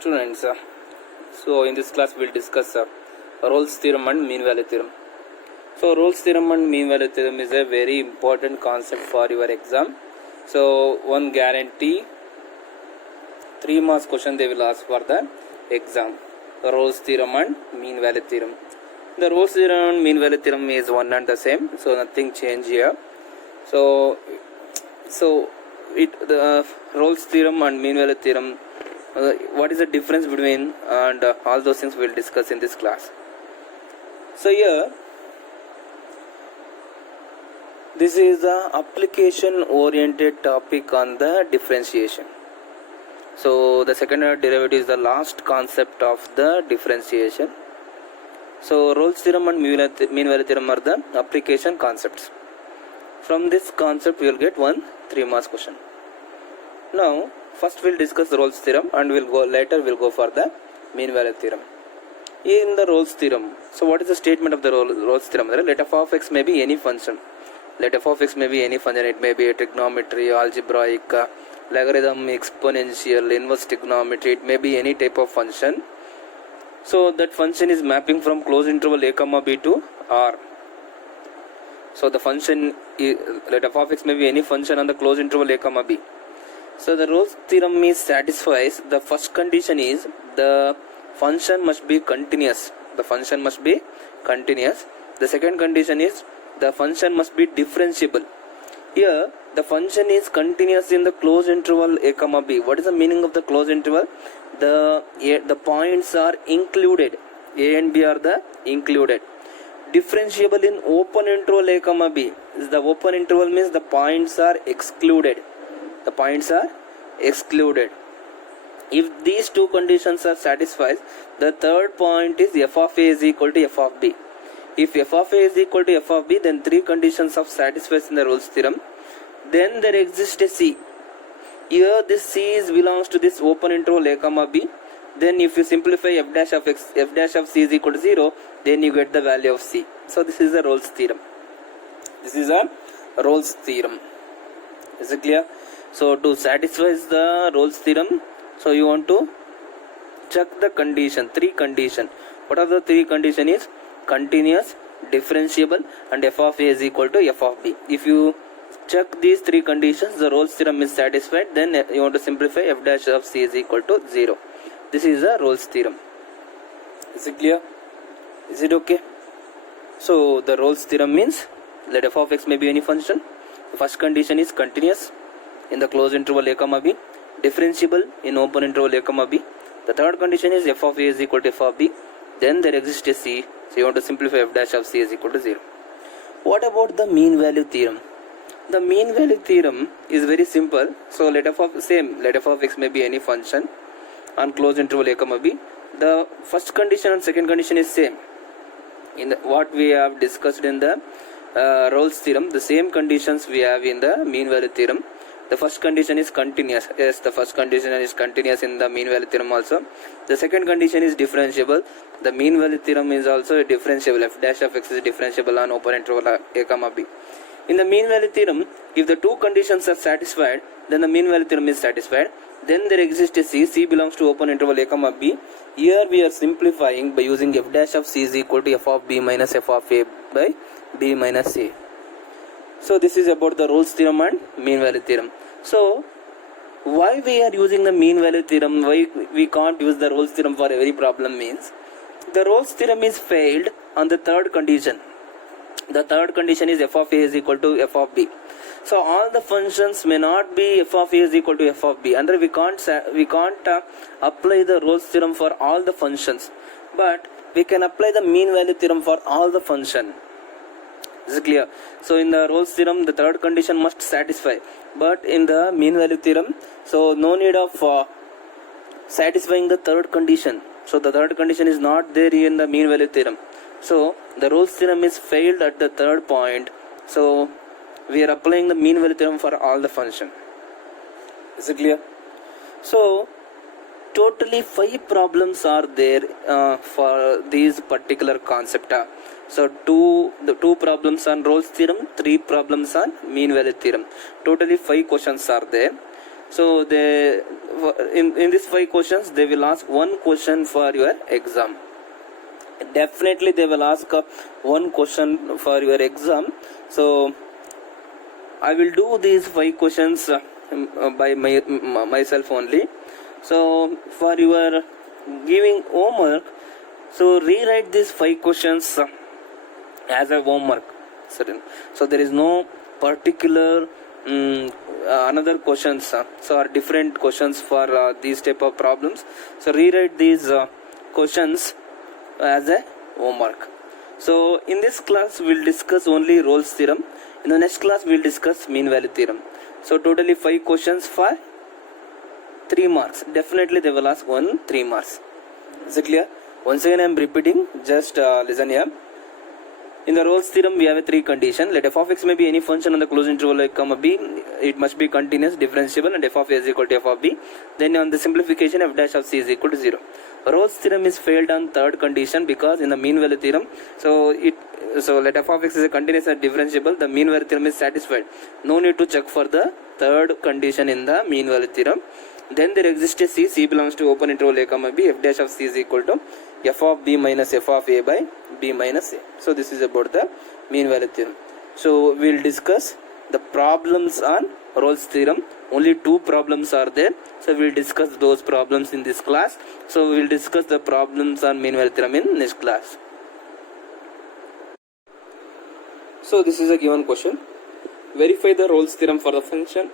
Students, so in this class we'll discuss Rolle's theorem and mean value theorem. So Rolle's theorem and mean value theorem is a very important concept for your exam. So one guarantee 3 marks question they will ask for the exam. The Rolle's theorem and mean value theorem. The Rolle's theorem and mean value theorem is one and the same, so nothing change here. So the Rolle's theorem and mean value theorem, what is the difference between, and all those things we will discuss in this class. So here this is the application oriented topic on the differentiation. So the second derivative is the last concept of the differentiation. So Rolle's theorem and mean value theorem are the application concepts. From this concept we will get one 3 marks question. Now first we'll discuss the Rolle's theorem and we'll go for the mean value theorem. In the Rolle's theorem, so what is the statement of the Rolle's theorem? Let f of x may be any function. Let f of x may be any function. It may be a trigonometry, algebraic, logarithm, exponential, inverse trigonometry. It may be any type of function. So that function is mapping from closed interval a comma b to R. So the function let f of x may be any function on the closed interval a comma b. So the Rolle's theorem satisfies the first condition is the function must be continuous. The function must be continuous. The second condition is the function must be differentiable. Here the function is continuous in the closed interval a comma b. What is the meaning of the closed interval? The points are included. A and b are the included. Differentiable in open interval a comma b. The open interval means the points are excluded. The points are excluded. If these two conditions are satisfied, the third point is f of a is equal to f of b. If f of a is equal to f of b, then three conditions of satisfies in the Rolle's theorem. Then there exists a c. Here this c belongs to this open interval a comma b. Then if you simplify f dash of c is equal to 0, then you get the value of c. So this is the Rolle's theorem. This is a Rolle's theorem. Is it clear? So to satisfy the Rolle's theorem, so you want to check the condition, 3 condition. What are the 3 condition is? Continuous, differentiable, and f of a is equal to f of b. If you check these 3 conditions, the Rolle's theorem is satisfied, then you want to simplify f dash of c is equal to 0. This is the Rolle's theorem. Is it clear? Is it okay? So the Rolle's theorem means let f of x may be any function. The first condition is continuous in the closed interval a comma b, differentiable in open interval a comma b. The third condition is f of a is equal to f of b. Then there exists a c, so you want to simplify f dash of c is equal to 0. What about the mean value theorem? The mean value theorem is very simple. So let f of x may be any function on closed interval a comma b. The first condition and second condition is same. In what we have discussed in the Rolle's theorem, the same conditions we have in the mean value theorem. The first condition is continuous. Yes, the first condition is continuous in the mean value theorem also. The second condition is differentiable. The mean value theorem is also differentiable. F dash of x is differentiable on open interval a comma b. In the mean value theorem, if the 2 conditions are satisfied, then the mean value theorem is satisfied. Then there exists a c. C belongs to open interval a comma b. Here we are simplifying by using f dash of c is equal to f of b minus f of a by b minus a. So this is about the Rolle's theorem and mean value theorem. So why we are using the mean value theorem? Why we can't use the Rolle's theorem for every problem means the Rolle's theorem is failed on the third condition. The third condition is f of a is equal to f of b. So all the functions may not be f of a is equal to f of b, and we can't apply the Rolle's theorem for all the functions, but we can apply the mean value theorem for all the function. Is it clear? So in the Rolle's theorem, the third condition must satisfy, but in the mean value theorem, so no need of satisfying the third condition. So the third condition is not there in the mean value theorem. So the Rolle's theorem is failed at the third point. So we are applying the mean value theorem for all the function. Is it clear? So totally 5 problems are there for these particular concept. So the 2 problems on Rolle's theorem, 3 problems on mean value theorem. Totally 5 questions are there. So they in these 5 questions they will ask one question for your exam. Definitely they will ask one question for your exam. So I will do these 5 questions by myself only. So for your giving homework, so rewrite these 5 questions as a homework. So there is no particular another questions. So are different questions for these type of problems. So rewrite these questions as a homework. So in this class we'll discuss only Rolle's theorem. In the next class we'll discuss mean value theorem. So totally 5 questions for 3 marks. Definitely they will ask 3 marks. Is it clear? Once again I am repeating, just listen here. In the Rolle's theorem we have a 3 condition. Let f of x may be any function on the closed interval a comma b. It must be continuous, differentiable, and f of a is equal to f of b. Then on the simplification f dash of c is equal to 0. Rolle's theorem is failed on third condition because in the mean value theorem, so let f of x is a continuous and differentiable, the mean value theorem is satisfied. No need to check for the third condition in the mean value theorem. Then there exists a c belongs to open interval a comma b, f dash of c is equal to f of b minus f of a by b minus a. So this is about the mean value theorem. So we will discuss the problems on Rolle's theorem. Only 2 problems are there. So we will discuss those problems in this class. So we will discuss the problems on mean value theorem in next class. So this is a given question. Verify the Rolle's theorem for the function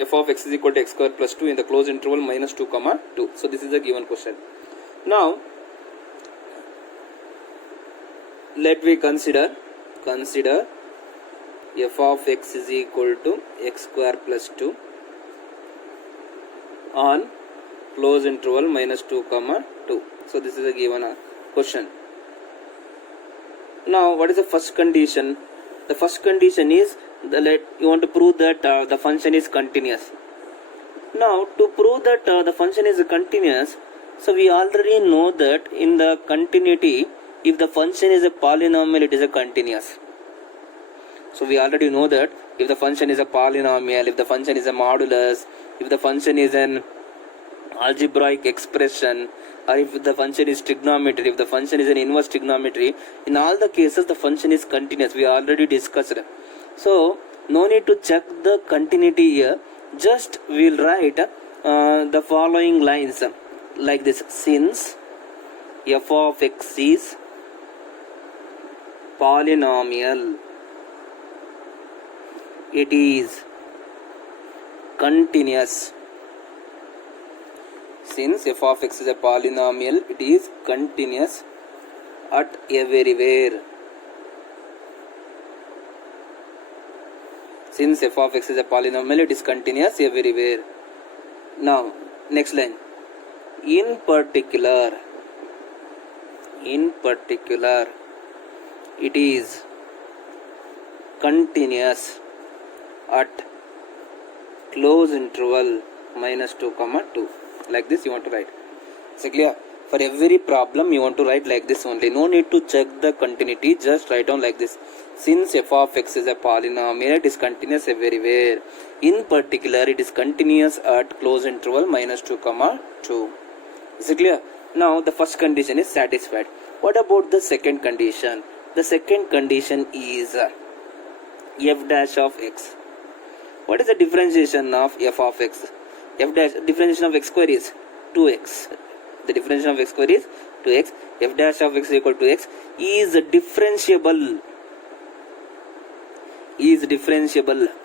f of x is equal to x square plus 2 in the closed interval minus 2 comma 2. So this is a given question. Now let we consider f of x is equal to x square plus 2 on closed interval minus 2 comma 2. So this is a given question. Now what is the first condition? The first condition is you want to prove that the function is continuous. Now to prove that the function is continuous, so we already know that in the continuity, if the function is a polynomial, it is a continuous. So we already know that if the function is a polynomial, if the function is a modulus, if the function is an algebraic expression, or if the function is trigonometry, if the function is an inverse trigonometry, in all the cases the function is continuous. We already discussed it. So no need to check the continuity here. Just we'll write the following lines like this: since f of x is polynomial, it is continuous. Since f of x is a polynomial, it is continuous at everywhere. Since f of x is a polynomial, it is continuous everywhere. Now, next line. In particular, it is continuous at close interval minus 2 comma 2. Like this you want to write. So clear? For every problem you want to write like this only. No need to check the continuity. Just write down like this. Since f of x is a polynomial, it is continuous everywhere. In particular, it is continuous at close interval minus 2 comma 2. Is it clear? Now the first condition is satisfied. What about the second condition? The second condition is f dash of x. What is the differentiation of f of x? F dash differentiation of x square is 2x. The differentiation of x square is 2x. F dash of x is equal to x is differentiable.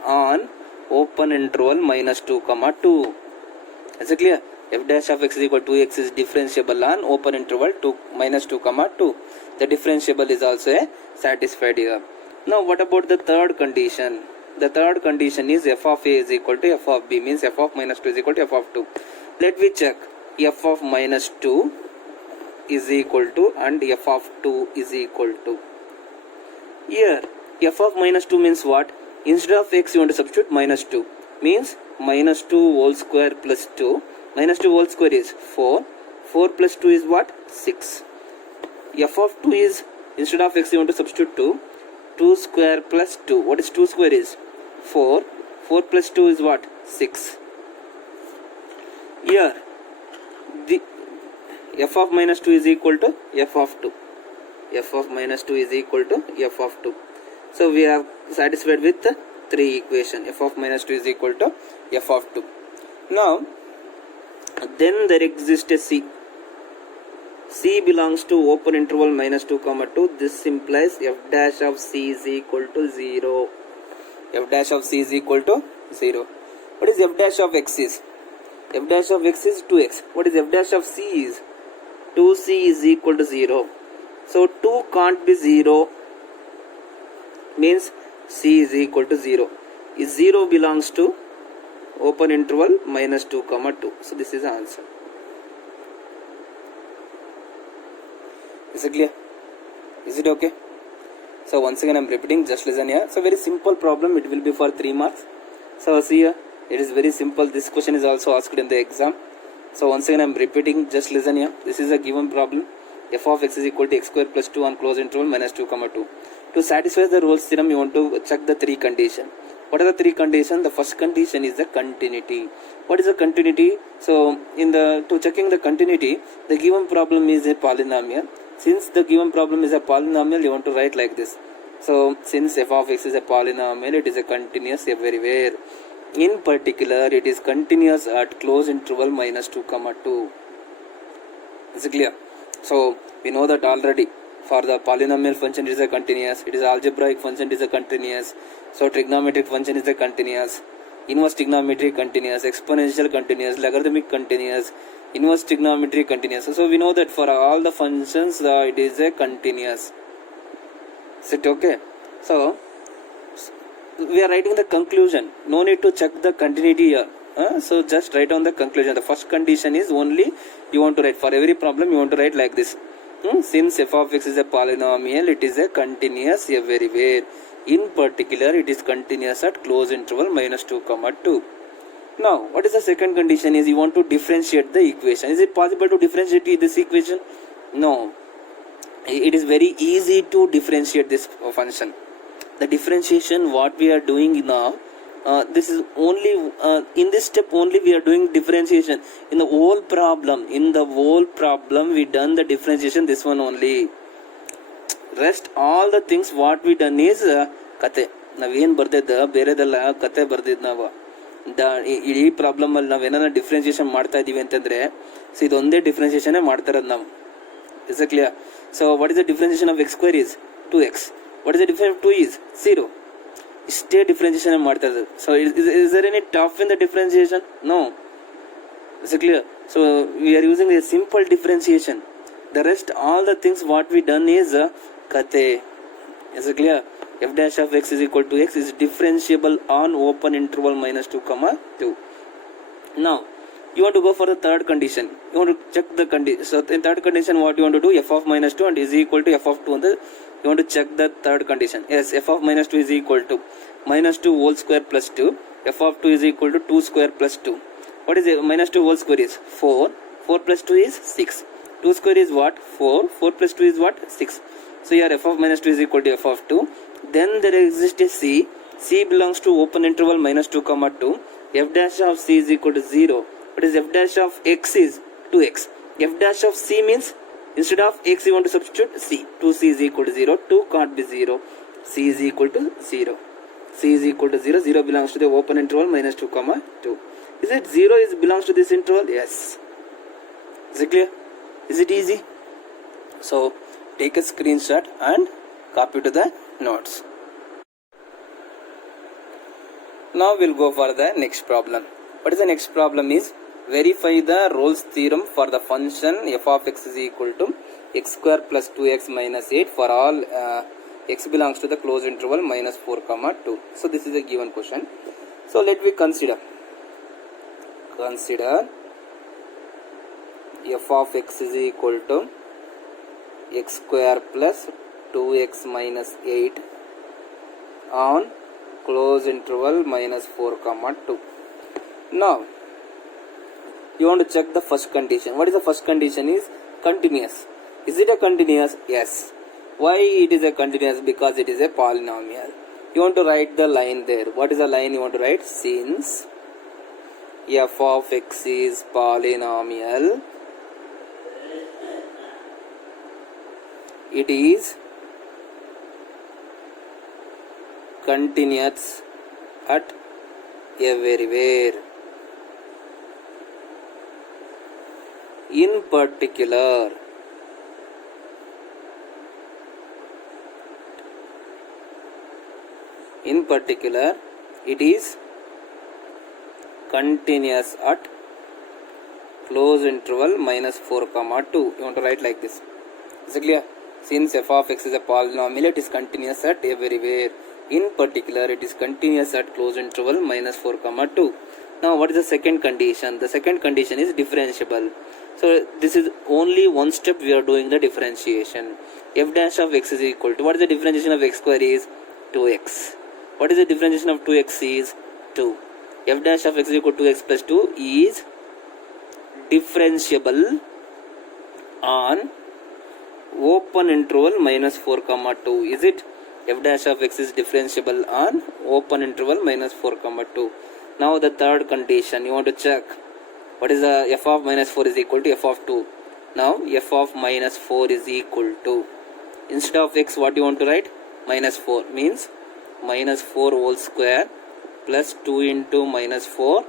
On open interval minus 2 comma 2. Is it clear? F dash of x is equal to x is differentiable on open interval minus 2 comma 2. The differentiable is also satisfied here. Now what about the third condition? The third condition is f of a is equal to f of b, means f of minus 2 is equal to f of 2. Let me check. F of minus 2 is equal to and f of 2 is equal to. Here f of minus 2 means what? Instead of x you want to substitute minus 2, means minus 2 whole square plus 2. Minus 2 whole square is 4. 4 plus 2 is what? 6. F of 2 is, instead of x you want to substitute 2. 2 square plus 2. What is 2 square is? 4. 4 plus 2 is what? 6. Here the f of minus 2 is equal to f of 2. F of minus 2 is equal to f of 2. So we are satisfied with the 3 equation. F of minus 2 is equal to f of 2. Now then there exists a C. C belongs to open interval minus 2 comma 2. This implies f dash of C is equal to 0. F dash of C is equal to 0. What is f dash of x is? F dash of x is 2x. What is f dash of C is? 2c is equal to 0. So 2 can't be 0, means C is equal to 0. Is 0 belongs to open interval minus 2 comma 2. So this is the answer. Is it clear? Is it okay? So once again I am repeating, just listen here. So very simple problem, it will be for 3 marks. So see here, it is very simple. This question is also asked in the exam. So once again I am repeating, just listen here. This is a given problem. F of x is equal to x square plus 2 on closed interval minus 2 comma 2. To satisfy the Rolle's theorem, you want to check the 3 conditions. What are the 3 conditions? The first condition is the continuity. What is the continuity? So to checking the continuity, the given problem is a polynomial. Since the given problem is a polynomial, you want to write like this. So since f of x is a polynomial, it is a continuous everywhere. In particular, it is continuous at closed interval minus 2 comma 2. Is it clear? So we know that already. For the polynomial function it is a continuous, it is algebraic function it is a continuous, so trigonometric function is a continuous, inverse trigonometry continuous, exponential continuous, logarithmic continuous, inverse trigonometry continuous. So we know that for all the functions it is a continuous. Is it okay? So we are writing the conclusion. No need to check the continuity here. So just write down the conclusion. The first condition is only you want to write. For every problem you want to write like this. Since f of x is a polynomial, it is a continuous everywhere. In particular, it is continuous at closed interval minus 2 comma 2. Now, what is the second condition is you want to differentiate the equation. Is it possible to differentiate this equation? No. It is very easy to differentiate this function. The differentiation what we are doing now, this is only in this step only we are doing differentiation. In the whole problem we done the differentiation, this one only. Rest all the things what we done is kate. ನಾವೇನು ಬರ್ದಿದ್ದ ಬೇರೆದೆಲ್ಲ ಕತೆ ಬರ್ದಿದ್ದು ನಾವು. ಈ problem ಅಲ್ಲಿ ನಾವೇನ differentiation ಮಾಡ್ತಾ ಇದೀವಿ ಅಂತಂದ್ರೆ so ಇದೊಂದೇ differentiation ಮಾಡ್ತಾ ಇರೋದು ನಾವು. Is it clear? So what is the differentiation of x square is 2x. What is the difference of 2 is 0. Stay differentiation ಮಾಡ್ತಾ ಇರೋದು. So is there any tough in the differentiation? No. Is it clear? So we are using a simple differentiation. The rest all the things what we done is kate. Is it clear? F dash of x is equal to x is differentiable on open interval minus 2 comma 2. Now you want to go for the third condition. You want to check the condition. So in third condition what you want to do, f of minus 2 and is equal to f of 2 and you want to check the third condition. Yes, f of minus 2 is equal to minus 2 whole square plus 2. F of 2 is equal to 2 square plus 2. What is it? Minus 2 whole square is 4. 4 plus 2 is 6. 2 square is what? 4. 4 plus 2 is what? 6. So here f of minus 2 is equal to f of 2. Then there exists a C. C belongs to open interval minus 2 comma 2. F dash of C is equal to 0. What is f dash of x is 2x. F dash of C means instead of x you want to substitute C. 2c is equal to 0. 2 can't be 0. C is equal to 0. C is equal to 0. 0 belongs to the open interval minus 2 comma 2. Is it 0 belongs to this interval? Yes. Is it clear? Is it easy? So take a screenshot and copy to the notes. Now we'll go for the next problem. What is the next problem is verify the Rolle's theorem for the function f of x is equal to x square plus 2x minus 8 for all x belongs to the closed interval minus 4 comma 2. So this is a given question. So let me consider f of x is equal to x square plus 2x minus 8 on closed interval minus 4 comma 2. Now you want to check the first condition. What is the first condition is continuous. Is it a continuous? Yes. Why it is a continuous? Because it is a polynomial. You want to write the line there. What is the line you want to write? Since f of x is polynomial, it is continuous at everywhere. In particular, it is continuous at close interval minus 4 comma 2. You want to write like this. Is it clear? Since f of x is a polynomial, it is continuous at everywhere. In particular, it is continuous at close interval minus 4 comma 2. Now what is the second condition? The second condition is differentiable. So this is only one step we are doing the differentiation. F dash of x is equal to, what is the differentiation of x square is? 2x. What is the differentiation of 2x is? 2. F dash of x is equal to x plus 2 is differentiable on open interval minus 4 comma 2. Is it? F dash of x is differentiable on open interval minus 4 comma 2. Now the third condition, you want to check what is the f of minus 4 is equal to f of 2. Now f of minus 4 is equal to, instead of x what you want to write? Minus 4 means minus 4 whole square plus 2 into minus 4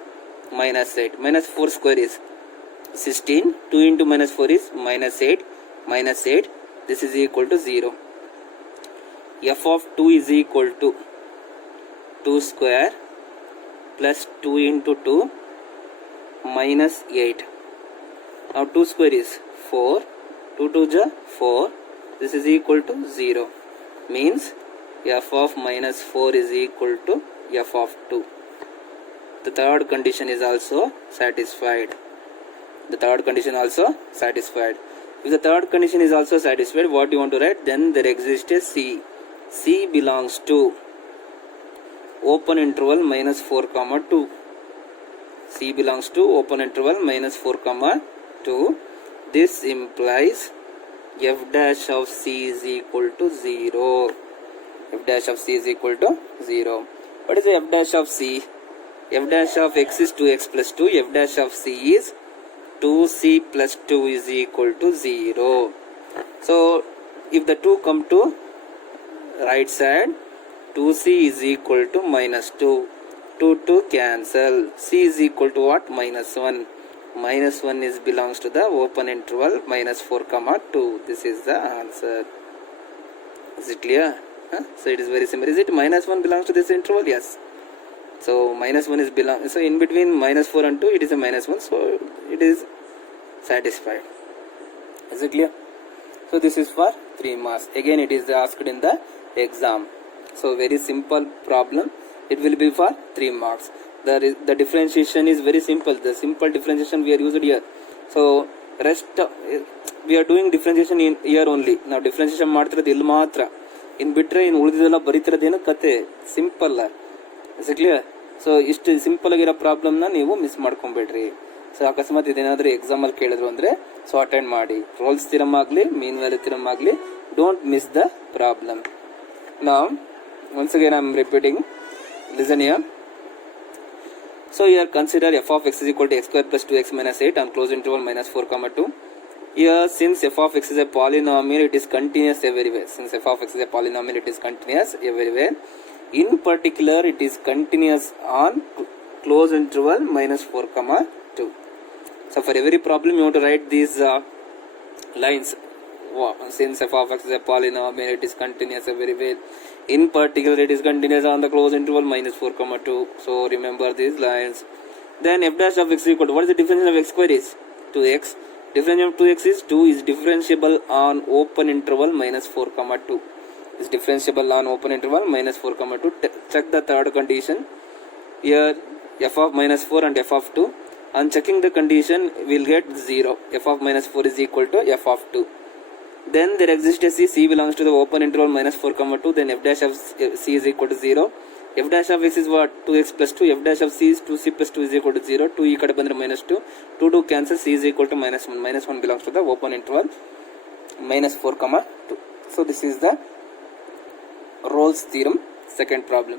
minus 8. Minus 4 square is 16. 2 into minus 4 is minus 8. Minus 8. This is equal to 0. F of 2 is equal to 2 square plus 2 into 2 minus 8. Now 2 square is 4. 2 2 ja 4. This is equal to 0. Means f of minus 4 is equal to f of 2. The third condition is also satisfied. If the third condition is also satisfied, what you want to write? Then there exists a C. C belongs to open interval minus 4 comma 2. C belongs to open interval minus 4 comma 2. This implies f dash of C is equal to 0. F dash of C is equal to 0. What is the f dash of C? F dash of x is 2x plus 2. F dash of C is 2c plus 2 is equal to 0. So if the 2 come to right side, 2c is equal to minus 2. 2 cancel. C is equal to what? Minus 1. Minus 1 is belongs to the open interval minus 4 comma 2. This is the answer. Is it clear? So it is very simple. Is it minus 1 belongs to this interval? Yes. So minus 1 is belong. So in between minus 4 and 2, it is a minus 1. So it is satisfied. Is it clear? So this is for 3 marks. Again, it is asked in the exam. So very simple problem. It will be for 3 marks. The differentiation is very simple. The simple differentiation we are used here. So rest we are doing differentiation in here only. Now differentiation ಮಾಡ್ತಿರೋದು ಇಲ್ಲಿ ಮಾತ್ರ. ಇನ್ ಬಿಟ್ರೆ ಇನ್ನು ಉಳಿದಿದ್ದೆಲ್ಲ ಬರೀತಿರೋದೇನು ಕತೆ simple. Is it clear? So ಇಷ್ಟು simple ಆಗಿರೋ ಪ್ರಾಬ್ಲಮ್ನ ನೀವು miss ಮಾಡ್ಕೊಂಬೇಡ್ರಿ. So ಅಕಸ್ಮಾತ್ ಇದೇನಾದ್ರೂ ಎಕ್ಸಾಮ್ ಅಲ್ಲಿ ಕೇಳಿದ್ರು ಅಂದ್ರೆ ಸೊ ಅಟೆಂಡ್ ಮಾಡಿ. ರೋಲ್ಸ್ ಥಿಯರಮ್ ಆಗಲಿ, ಮೀನ್ ವ್ಯಾಲ್ಯೂ ಥಿಯರಮ್ ಆಗಲಿ, don't miss the problem. Now once again I am repeating. Listen here. So here consider f of x is equal to x square plus 2x minus 8 on closed interval minus 4 comma 2. Here since f of x is a polynomial, it is continuous everywhere. Since f of x is a polynomial, it is continuous everywhere. In particular, it is continuous on closed interval minus 4 comma 2. So for every problem you want to write these lines. Since f of x is a polynomial, it is continuous everywhere. In particular, it is continuous on the closed interval minus 4 comma 2. So remember these lines. Then f dash of x is equal to, what is the differentiation of x square is? 2x. Differentiation of 2x is 2 is differentiable on open interval minus 4 comma 2. Is differentiable on open interval minus 4 comma 2. Check the third condition. Here f of minus 4 and f of 2. On checking the condition, we will get 0. F of minus 4 is equal to f of 2. Then there exists a C. C belongs to the open interval minus 4 comma 2. Then f dash of C is equal to 0. F dash of x is what? 2x plus 2. F dash of C is 2c plus 2 is equal to 0. 2 e kada bandre minus 2. 2 cancel. C is equal to minus 1. Minus 1 belongs to the open interval minus 4 comma 2. So this is the Rolle's theorem second problem.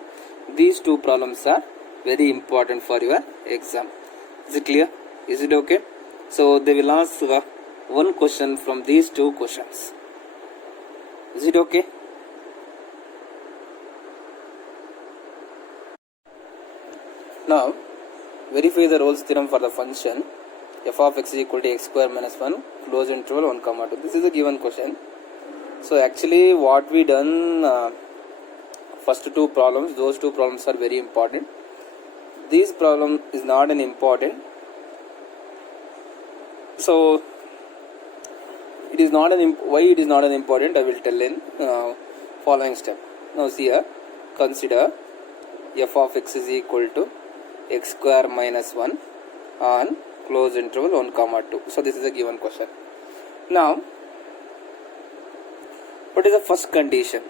These two problems are very important for your exam. Is it clear? Is it okay? So they will ask one question from these two questions. Is it okay? Now verify the Rolle's theorem for the function f of x is equal to x square minus 1 close interval 1 comma 2. This is a given question. So actually what we done first two problems, those two problems are very important. This problem is not an important. So it is not an why it is not an important, I will tell in following step. Now see here, consider f of x is equal to x square minus 1 on close interval 1 comma 2. So this is a given question. Now what is the first condition?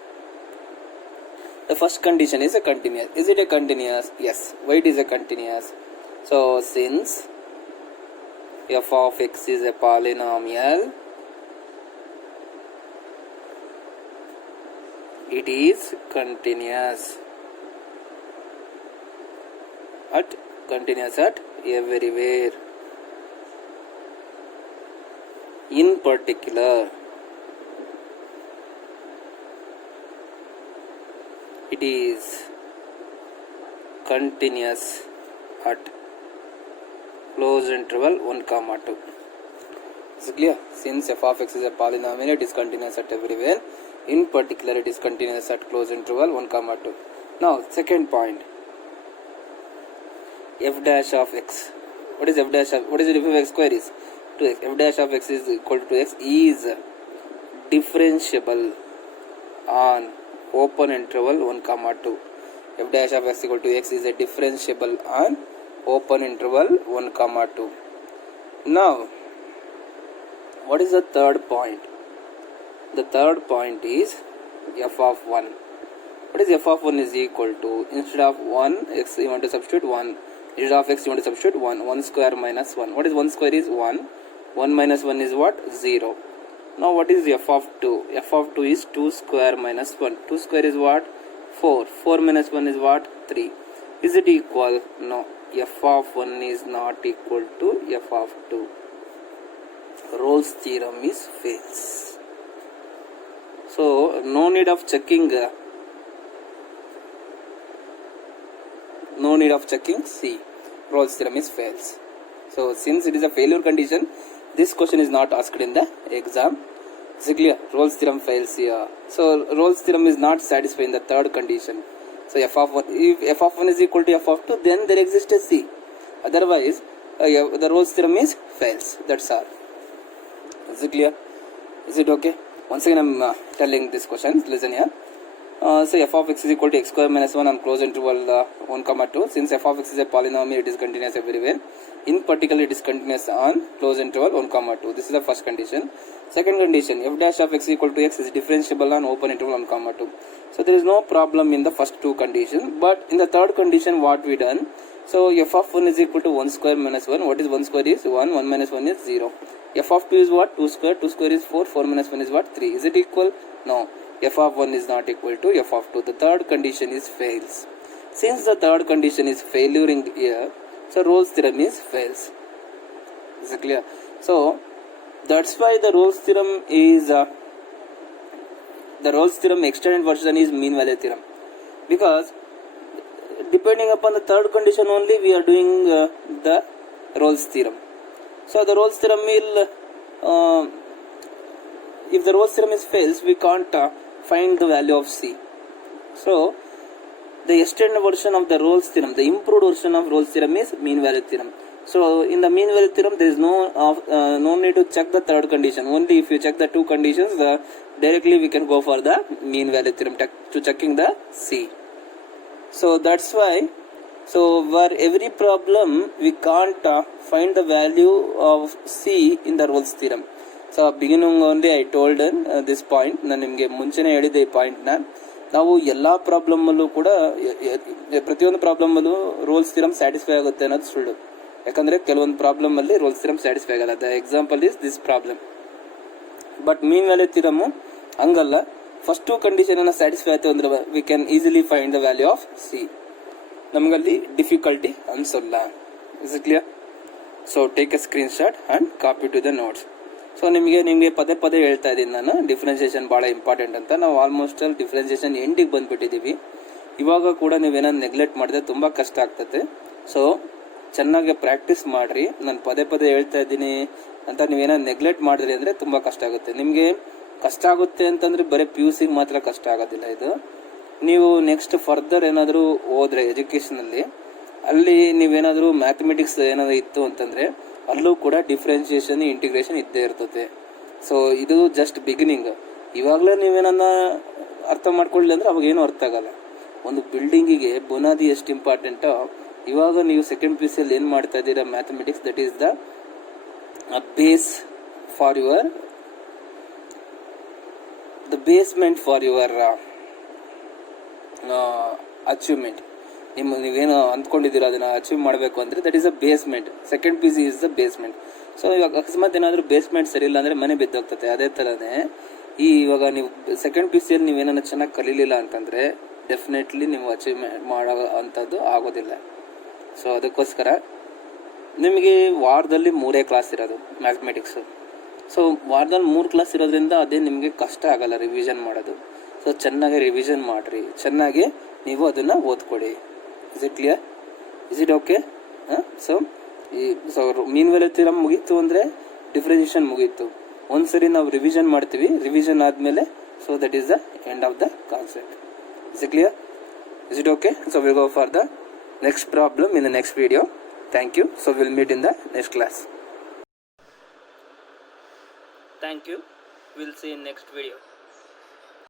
The first condition is a continuous. Is it a continuous? Yes. Why it is a continuous? So since f of x is a polynomial, it is continuous at everywhere. In particular, it is continuous at close interval 1 comma 2. Is it clear? Since f of x is a polynomial, it is continuous at everywhere. In particular, it is continuous at close interval 1 comma 2. Now second point, f dash of x. What is f dash of, what is the derivative of x square is 2x. F dash of x is equal to x is differentiable on open interval 1 comma 2. F dash of x equal to x is a differentiable on open interval 1 comma 2. Now what is the third point? The third point is f of 1. What is f of 1 is equal to, instead of 1 x you want to substitute 1, instead of x you want to substitute 1 square minus 1. What is 1 square is 1 minus 1 is what? 0. Now what is f of 2? F of 2 is 2 square minus 1. 2 square is what? 4. 4 minus 1 is what? 3. Is it equal? No. F of 1 is not equal to f of 2. Rolle's theorem is fails. So no need of checking C. Rolle's theorem is fails. So since it is a failure condition, this question is not asked in the exam. Is it clear? Rolle's theorem fails here. So Rolle's theorem is not satisfying the third condition. So f of 1, if f of 1 is equal to f of 2, then there exists a C. Otherwise the Rolle's theorem is fails. That's all. Is it clear? Is it okay? Once again I am telling this question. Listen here. So f of x is equal to x square minus 1 on close interval 1 comma 2. Since f of x is a polynomial, it is continuous everywhere. In particular, it is continuous on close interval 1 comma 2. This is the first condition. Second condition, f dash of x equal to x is differentiable on open interval 1 comma 2. So there is no problem in the first two conditions. But in the third condition, what we done? So f of 1 is equal to 1 square minus 1. What is 1 square is 1. 1 minus 1 is 0. F of 2 is what? 2 square. 2 square is 4. 4 minus 1 is what? 3. Is it equal? No. F of 1 is not equal to f of 2. The third condition is fails. Since the third condition is failure in here, so Rolle's theorem is fails. Is it clear? So that's why the Rolle's theorem is the Rolle's theorem extended version is mean value theorem, because depending upon the third condition only we are doing the Rolle's theorem. So the Rolle's theorem will if the Rolle's theorem is fails, we can't find the value of C. So the extended version of the Rolle's theorem, the improved version of Rolle's theorem is mean value theorem. So in the mean value theorem, there is no need to check the third condition. Only if you check the two conditions, directly we can go for the mean value theorem to checking the C. So that's why. So for every problem we can't find the value of C in the Rolle's theorem. So beginning only I told this point. ನಾನು ನಿಮಗೆ ಮುಂಚೆನೇ ಹೇಳಿದೆ ಈ ಪಾಯಿಂಟ್ನ. ನಾವು ಎಲ್ಲ ಪ್ರಾಬ್ಲಮ್ಮಲ್ಲೂ ಕೂಡ ಪ್ರತಿಯೊಂದು ಪ್ರಾಬ್ಲಮ್ಮಲ್ಲೂ ರೋಲ್ಸ್ ಥಿಯರಮ್ ಸ್ಯಾಟಿಸ್ಫೈ ಆಗುತ್ತೆ ಅನ್ನೋದು ಸುಳ್ಳು. ಯಾಕಂದರೆ ಕೆಲವೊಂದು ಪ್ರಾಬ್ಲಮಲ್ಲಿ ರೋಲ್ಸ್ ಥಿಯರಮ್ ಸ್ಯಾಟಿಸ್ಫೈ ಆಗಲ್ಲ. The example is this problem. But mean value theorem ಹಂಗಲ್ಲ. ಫಸ್ಟ್ ಟು ಕಂಡೀಷನ್ ಸ್ಯಾಟಿಸ್ಫೈ ಆಯ್ತು ಅಂದ್ರೆ we can easily find the value of C. ನಮಗಲ್ಲಿ ಡಿಫಿಕಲ್ಟಿ ಅನ್ಸಲ್ಲ. Is it clear? So take a screenshot and copy to the notes. So ನಿಮಗೆ ಪದೇ ಪದೇ ಹೇಳ್ತಾ ಇದ್ದೀನಿ ನಾನು, ಡಿಫ್ರೆನ್ಸಿಯೇಷನ್ ಭಾಳ ಇಂಪಾರ್ಟೆಂಟ್ ಅಂತ. ನಾವು ಆಲ್ಮೋಸ್ಟ್ ಅಲ್ಲಿ ಡಿಫ್ರೆನ್ಸಿಯೇಷನ್ ಎಂಡಿಗೆ ಬಂದುಬಿಟ್ಟಿದ್ದೀವಿ. ಇವಾಗ ಕೂಡ ನೀವೇನಾದ್ರು ನೆಗ್ಲೆಕ್ಟ್ ಮಾಡಿದ್ರೆ ತುಂಬ ಕಷ್ಟ ಆಗ್ತದೆ. ಸೊ ಚೆನ್ನಾಗಿ ಪ್ರಾಕ್ಟೀಸ್ ಮಾಡಿರಿ. ನಾನು ಪದೇ ಪದೇ ಹೇಳ್ತಾ ಇದ್ದೀನಿ ಅಂತ ನೀವೇನಾದ್ರು ನೆಗ್ಲೆಕ್ಟ್ ಮಾಡಿದ್ರಿ ಅಂದರೆ ತುಂಬ ಕಷ್ಟ ಆಗುತ್ತೆ. ನಿಮಗೆ ಕಷ್ಟ ಆಗುತ್ತೆ ಅಂತಂದರೆ ಬರೀ PUC ಮಾತ್ರ ಕಷ್ಟ ಆಗೋದಿಲ್ಲ ಇದು. ನೀವು ನೆಕ್ಸ್ಟ್ ಫರ್ದರ್ ಏನಾದರೂ ಹೋದ್ರೆ ಎಜುಕೇಷನಲ್ಲಿ, ಅಲ್ಲಿ ನೀವೇನಾದರೂ ಮ್ಯಾಥಮೆಟಿಕ್ಸ್ ಏನಾದರೂ ಇತ್ತು ಅಂತಂದರೆ ಅಲ್ಲೂ ಕೂಡ ಡಿಫ್ರೆನ್ಸಿಯೇಷನ್ ಇಂಟಿಗ್ರೇಷನ್ ಇದ್ದೇ ಇರ್ತದೆ. ಸೊ ಇದು ಜಸ್ಟ್ ಬಿಗಿನಿಂಗ್. ಇವಾಗಲೇ ನೀವೇನನ್ನ ಅರ್ಥ ಮಾಡ್ಕೊಳ್ಳಿ ಅಂದರೆ ಅವಾಗ ಏನೂ ಅರ್ಥ ಆಗಲ್ಲ. ಒಂದು ಬಿಲ್ಡಿಂಗಿಗೆ ಬುನಾದಿ ಎಷ್ಟು ಇಂಪಾರ್ಟೆಂಟೋ, ಇವಾಗ ನೀವು ಸೆಕೆಂಡ್ PUC ಅಲ್ಲಿ ಏನು ಮಾಡ್ತಾ ಇದ್ದೀರಾ mathematics, that is the base for your basement for your achievement. ನೀವೇನು ಅಂದ್ಕೊಂಡಿದ್ದೀರಾ ಅದನ್ನ ಅಚೀವ್ ಮಾಡಬೇಕು ಅಂದರೆ that is a basement. Second PUC is the basement. So ಇವಾಗ ಅಕಸ್ಮಾತ್ ಏನಾದರೂ ಬೇಸ್ಮೆಂಟ್ ಸರಿ ಇಲ್ಲ ಅಂದರೆ ಮನೆ ಬಿದ್ದೋಗ್ತದೆ. ಅದೇ ಥರನೇ ಇವಾಗ ನೀವು ಸೆಕೆಂಡ್ PUC ಅಲ್ಲಿ ನೀವೇನನ್ನ ಚೆನ್ನಾಗಿ ಕಲೀಲಿಲ್ಲ ಅಂತಂದರೆ ಡೆಫಿನೆಟ್ಲಿ ನೀವು ಅಚೀವ್ಮೆಂಟ್ ಮಾಡೋ ಅಂಥದ್ದು ಆಗೋದಿಲ್ಲ. ಸೊ ಅದಕ್ಕೋಸ್ಕರ ನಿಮಗೆ ವಾರದಲ್ಲಿ 3 ಕ್ಲಾಸ್ ಇರೋದು ಮ್ಯಾಥಮೆಟಿಕ್ಸು. ಸೊ ವಾರದಲ್ಲಿ 3 ಕ್ಲಾಸ್ ಇರೋದ್ರಿಂದ ಅದೇ ನಿಮಗೆ ಕಷ್ಟ ಆಗಲ್ಲ ರಿವಿಷನ್ ಮಾಡೋದು. ಸೊ ಚೆನ್ನಾಗಿ ರಿವಿಷನ್ ಮಾಡಿರಿ, ಚೆನ್ನಾಗಿ ನೀವು ಅದನ್ನು ಓದ್ಕೊಡಿ. Is it clear? Is it okay? So mean value theorem ಮುಗೀತು ಅಂದರೆ ಡಿಫ್ರೆನ್ಸಿಯೇಷನ್ ಮುಗೀತು. ಒಂದ್ಸರಿ ನಾವು ರಿವಿಷನ್ ಮಾಡ್ತೀವಿ, ರಿವಿಷನ್ ಆದಮೇಲೆ so that is the end of the concept. Is it clear? Is it okay? So we'll go for the next problem in the next video. Thank you. So we'll meet in the next class. Thank you. We'll see in next video.